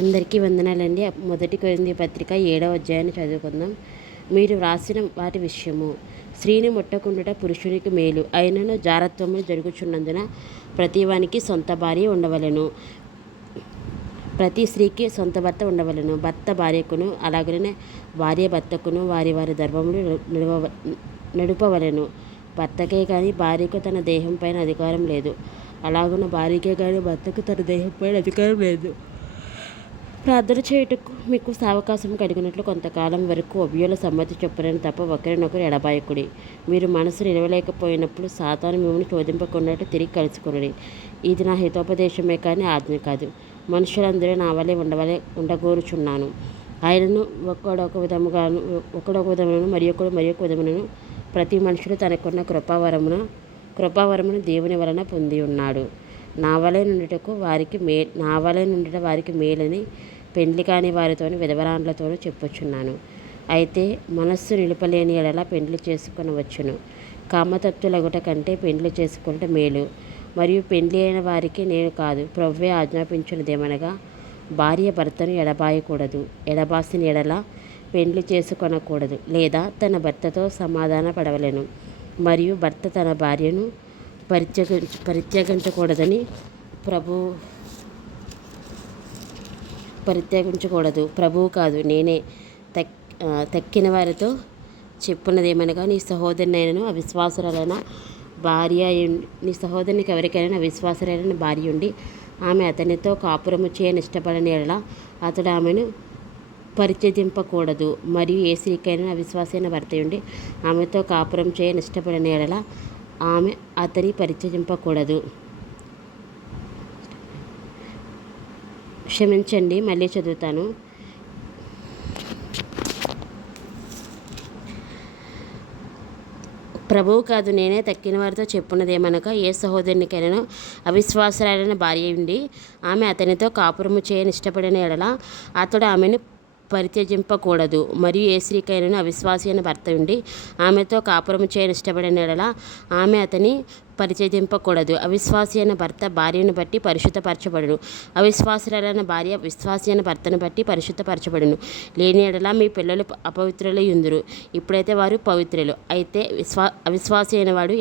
అందరికీ వందనాలండి. మొదటి కొరింథీ పత్రిక 7వ అధ్యాయాన్ని చదువుకుందాం. మీరు వ్రాసిన వాటి విషయము, స్త్రీని ముట్టకుండుట పురుషునికి మేలు, అయినను జారత్వము జరుగుచున్నందున ప్రతివానికి సొంత భార్య ఉండవలెను, ప్రతి స్త్రీకి సొంత భర్త ఉండవలెను. భర్త భార్యకును, అలాగనే భార్య భర్తకును వారి వారి ధర్మములు నడుపవలెను. భర్తకే కానీ భార్యకు తన దేహం పైన అధికారం లేదు, అలాగున భార్యకే కానీ భర్తకు తన దేహం పైన అధికారం లేదు. ప్రార్థన చేయుటకు మీకు సావకాశం కలిగినట్లు కొంతకాలం వరకు ఉభయుల సమ్మతి చొప్పున తప్ప ఒకరినొకరు ఎడబాయకుడి. మీరు మనసు నిలవలేకపోయినప్పుడు సాతాను మిమ్మల్ని శోధింపకున్నట్టు తిరిగి కలుసుకుని. ఇది నా హితోపదేశమే కానీ ఆజ్ఞ కాదు. మనుషులందరూ నా వలె ఉండగోరుచున్నాను. ఆయనను ఒకడొక విధమును మరి ఒక విధమును ప్రతి మనుషుడు తనకున్న కృపావరమును దేవుని వలన పొంది ఉన్నాడు. నా వలె నుండుట వారికి మేలని పెండ్లి కాని వారితోనూ విధవరాండ్లతోనూ చెప్పుచున్నాను. అయితే మనస్సు నిలుపలేని ఎడల పెండ్లి చేసుకొనవచ్చును. కామతత్తులగుట కంటే పెండ్లి చేసుకొనుట మేలు. మరియు పెండ్లి అయిన వారికి నేను కాదు, ప్రభువే ఆజ్ఞాపించినదేమనగా, భార్య భర్తను ఎడబాయకూడదు, ఎడబాసిన ఎడల పెండ్లి చేసుకొనకూడదు, లేదా తన భర్తతో సమాధాన పడవలెను. మరియు భర్త తన భార్యను పరిత్యజించకూడదని ప్రభువు కాదు, నేనే తక్కిన వారితో చెప్పున్నదేమనగా, నీ సహోదరునైనను అవిశ్వాసురాలైన భార్య నీ సహోదరునికి ఎవరికైనా అవిశ్వాసురాలైన భార్య ఉండి ఆమె అతనితో కాపురము చేయని ఇష్టపడని ఎడల అతడు ఆమెను పరిత్యజింపకూడదు. మరియు ఏ స్త్రీకైనా అవిశ్వాసైన భర్త ఉండి ఆమెతో కాపురం చేయని ఇష్టపడని ఎడల ఆమె అతని పరిత్యజింపకూడదు. క్షమించండి, మళ్ళీ చదువుతాను. ప్రభువు కాదు, నేనే తక్కిన వారితో చెప్పున్నదేమనగా, ఏ సహోదరునికైనా అవిశ్వాసరాలైన భార్య ఉండి ఆమె అతనితో కాపురము చేయని ఇష్టపడిన ఎడల అతడు ఆమెను పరిత్యజింపకూడదు. మరియు ఏ స్త్రీకైనా అవిశ్వాసి అయిన భర్త ఉండి ఆమెతో కాపురము చేయని ఇష్టపడిన ఎడల ఆమె అతని పరిత్యజింపకూడదు. అవిశ్వాసి అయిన భర్త భార్యను బట్టి పరిశుద్ధపరచబడును, అవిశ్వాసురాలైన భార్య విశ్వాసి అయిన భర్తను బట్టి పరిశుద్ధపరచబడును. లేని ఎడల మీ పిల్లలు అపవిత్రులై యుందురు, ఇప్పుడైతే వారు పవిత్రులు. అయితే అవిశ్వాసి అయిన వాడు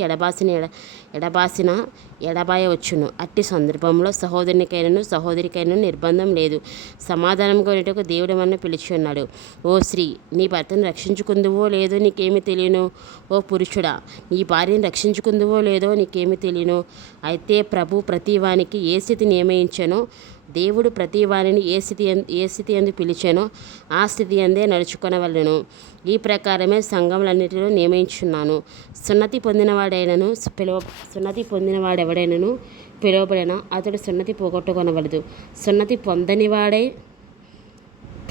ఎడబాయవచ్చును. అట్టి సందర్భంలో సహోదరునికైనను సహోదరికైనను నిర్బంధం లేదు, సమాధానం కొనుటకు దేవుడు మనల్ని పిలిచి ఉన్నాడు. ఓ స్త్రీ, నీ భర్తను రక్షించుకుందువో లేదో నీకేమి తెలియను? ఓ పురుషుడా, నీ భార్యను రక్షించుకుందువో లేదో నీకేమి తెలియను? అయితే ప్రభు ప్రతివానికి ఏ స్థితి నియమించానో, దేవుడు ప్రతివానిని ఏ స్థితి ఎందు పిలిచానో ఆ స్థితి ఎందే నడుచుకొనవలెను. ఈ ప్రకారమే సంఘములన్నిటిలో నియమించున్నాను. సున్నతి పొందినవాడెవడైనను పిలువబడిన అతడు సున్నతి పోగొట్టుకొనవలదు. సున్నతి పొందనివాడై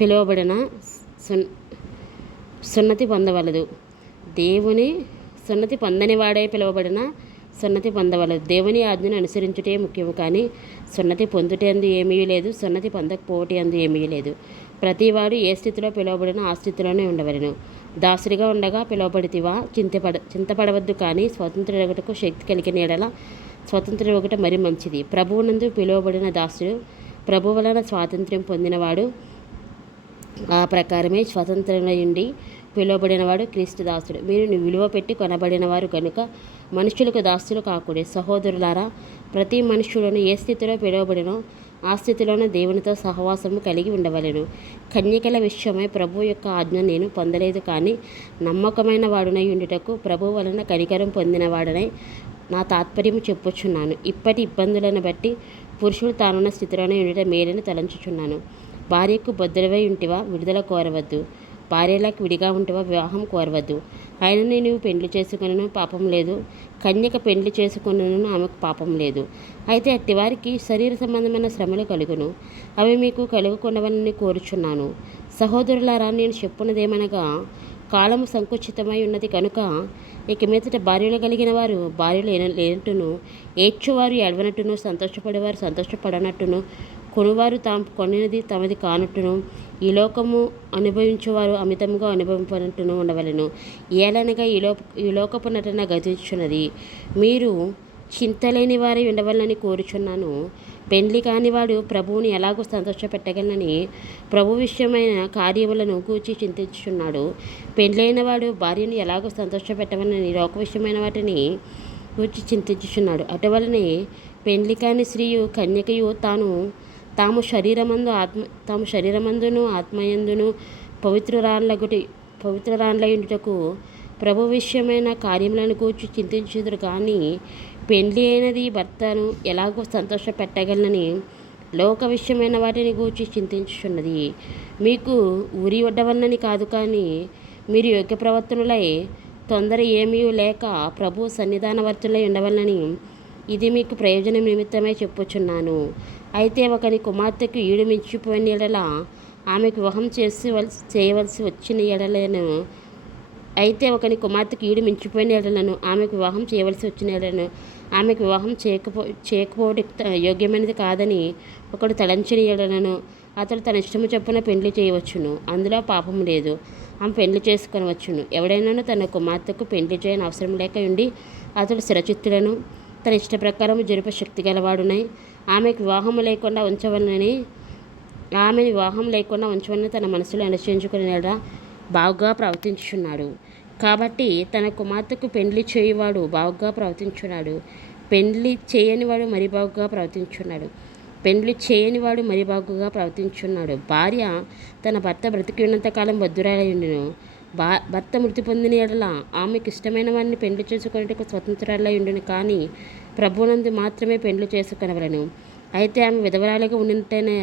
పిలువబడిన సున్నతి పొందవలదు. సున్నతి పొందనివాడై పిలువబడిన సున్నతి పొందవలదు. దేవుని ఆజ్ఞను అనుసరించుటే ముఖ్యము, కానీ సున్నతి పొందుటందు ఏమీ లేదు, సున్నతి పొందకపోవటి అందు ఏమీ లేదు. ప్రతివాడు ఏ స్థితిలో పిలువబడినా ఆ స్థితిలోనే ఉండవలెను. దాసుడిగా ఉండగా పిలువబడితివా, చింతపడవద్దు. కానీ స్వతంత్రుడగుటకు శక్తి కలిగిన ఎడల స్వతంత్రుడగుట మరి మంచిది. ప్రభువునందు పిలువబడిన దాసుడు ప్రభు వలన స్వాతంత్ర్యం పొందినవాడు. ఆ ప్రకారమే స్వతంత్రుడయుండి పిలువబడినవాడు క్రీస్తు దాసుడు. మీరు విలువ పెట్టి కొనబడినవారు కనుక మనుషులకు దాసులు కాకూడదు. సహోదరులారా, ప్రతి మనుష్యులను ఏ స్థితిలో పిలువబడినో ఆ స్థితిలోనే దేవునితో సహవాసము కలిగి ఉండవలెను. కన్యకల విషయమై ప్రభు యొక్క ఆజ్ఞ నేను పొందలేదు, కానీ నమ్మకమైన వాడునై ఉండుటకు ప్రభు వలన కనికరం పొందినవాడనై నా తాత్పర్యము చెప్పుచున్నాను. ఇప్పటి ఇబ్బందులను బట్టి పురుషుడు తానున్న స్థితిలోనే ఉండుట మేలని తలంచుచున్నాను. భార్యకు బొద్దులవై ఉంటివా, విడుదల కోరవద్దు. భార్యలకు విడిగా ఉంటివా, వివాహం కోరవద్దు. ఆయనని నీవు పెండ్లి చేసుకునను పాపం లేదు, కన్యక పెండ్లి చేసుకున్నను ఆమెకు పాపం లేదు. అయితే అట్టివారికి శరీర సంబంధమైన శ్రమలు కలుగును, అవి మీకు కలుగుకున్నవని కోరుచున్నాను. సహోదరులారా, నేను చెప్పున్నదేమనగా, కాలము సంకుచితమై ఉన్నది కనుక ఇక మీదట భార్యలు కలిగిన వారు భార్యలు లేనట్టును, ఏడ్చువారు ఏడవనట్టును, సంతోషపడేవారు సంతోషపడనట్టును, కొనువారు తాము కొనినది తమది కానట్టును, ఈ లోకము అనుభవించేవారు అమితముగా అనుభవింపనట్టును ఉండవలెను. ఏలనగా ఈ లోకపు నటన గతించున్నది. మీరు చింతలేని వారి ఉండవలనని కోరుచున్నాను. పెండ్లి కానివాడు ప్రభువుని ఎలాగో సంతోషపెట్టగలనని ప్రభు విషయమైన కార్యములను గూర్చి చింతించుచున్నాడు. పెండ్లైన వాడు భార్యను ఎలాగో సంతోషపెట్టవలనని లోక విషయమైన వాటిని గూర్చి చింతించుచున్నాడు. అటువలనే పెండ్లి కాని స్త్రీయు కన్యకయు తాము శరీరమందును ఆత్మయందును పవిత్రురాండ్లయుటకు ప్రభు విషయమైన కార్యములను గూర్చి చింతించుదురు కానీ పెండ్లి అయినది భర్తను ఎలాగో సంతోషపెట్టగలనని లోక విషయమైన వాటిని గూర్చి చింతించుచున్నది. మీకు ఉరి వడ్డవలనని కాదు, కానీ మీరు యోగ్య ప్రవర్తనులై తొందర ఏమీ లేక ప్రభు సన్నిధానవర్తులై ఉండవలనని ఇది మీకు ప్రయోజనం నిమిత్తమై చెప్పుచున్నాను. అయితే ఒకని కుమార్తెకు ఈడు మించిపోయిన ఎడల ఆమెకు వివాహం చేయవలసి వచ్చిన ఎడలను ఆమెకు వివాహం చేయవలసి వచ్చిన ఎడలను ఆమెకు వివాహం చేయకపోవడం యోగ్యమైనది కాదని ఒకడు తలంచిన ఎడలను అతడు తన ఇష్టము చొప్పున పెండ్లి చేయవచ్చును. అందులో పాపము లేదు. ఆమె పెండ్లి చేసుకొనవచ్చును. ఎవడైనా తన కుమార్తెకు పెండ్లి చేయని అవసరం లేక ఉండి అతడు స్థిరచిత్తులను తన ఇష్ట ప్రకారము జరుప శక్తి గలవాడునై ఆమెను వివాహం లేకుండా ఉంచవలని తన మనసులో నిశ్చయించుకునేలా బాగుగా ప్రవర్తించుచున్నాడు. కాబట్టి తన కుమార్తెకు పెండ్లి చేయువాడు బాగుగా ప్రవర్తించున్నాడు. పెండ్లి చేయనివాడు మరి బాగుగా ప్రవర్తించున్నాడు. భార్య తన భర్త బ్రతికి ఉన్నంతకాలం బద్ధురాలయుండును. భర్త మృతి పొందిన ఎడల ఆమెకు ఇష్టమైన వారిని పెండ్లి చేసుకొనుటకు స్వతంత్రాలయుండును. కానీ ప్రభువునందు మాత్రమే పెండ్లి చేసుకొనవలెను. అయితే ఆమె విధవరాలుగా ఉంటేనే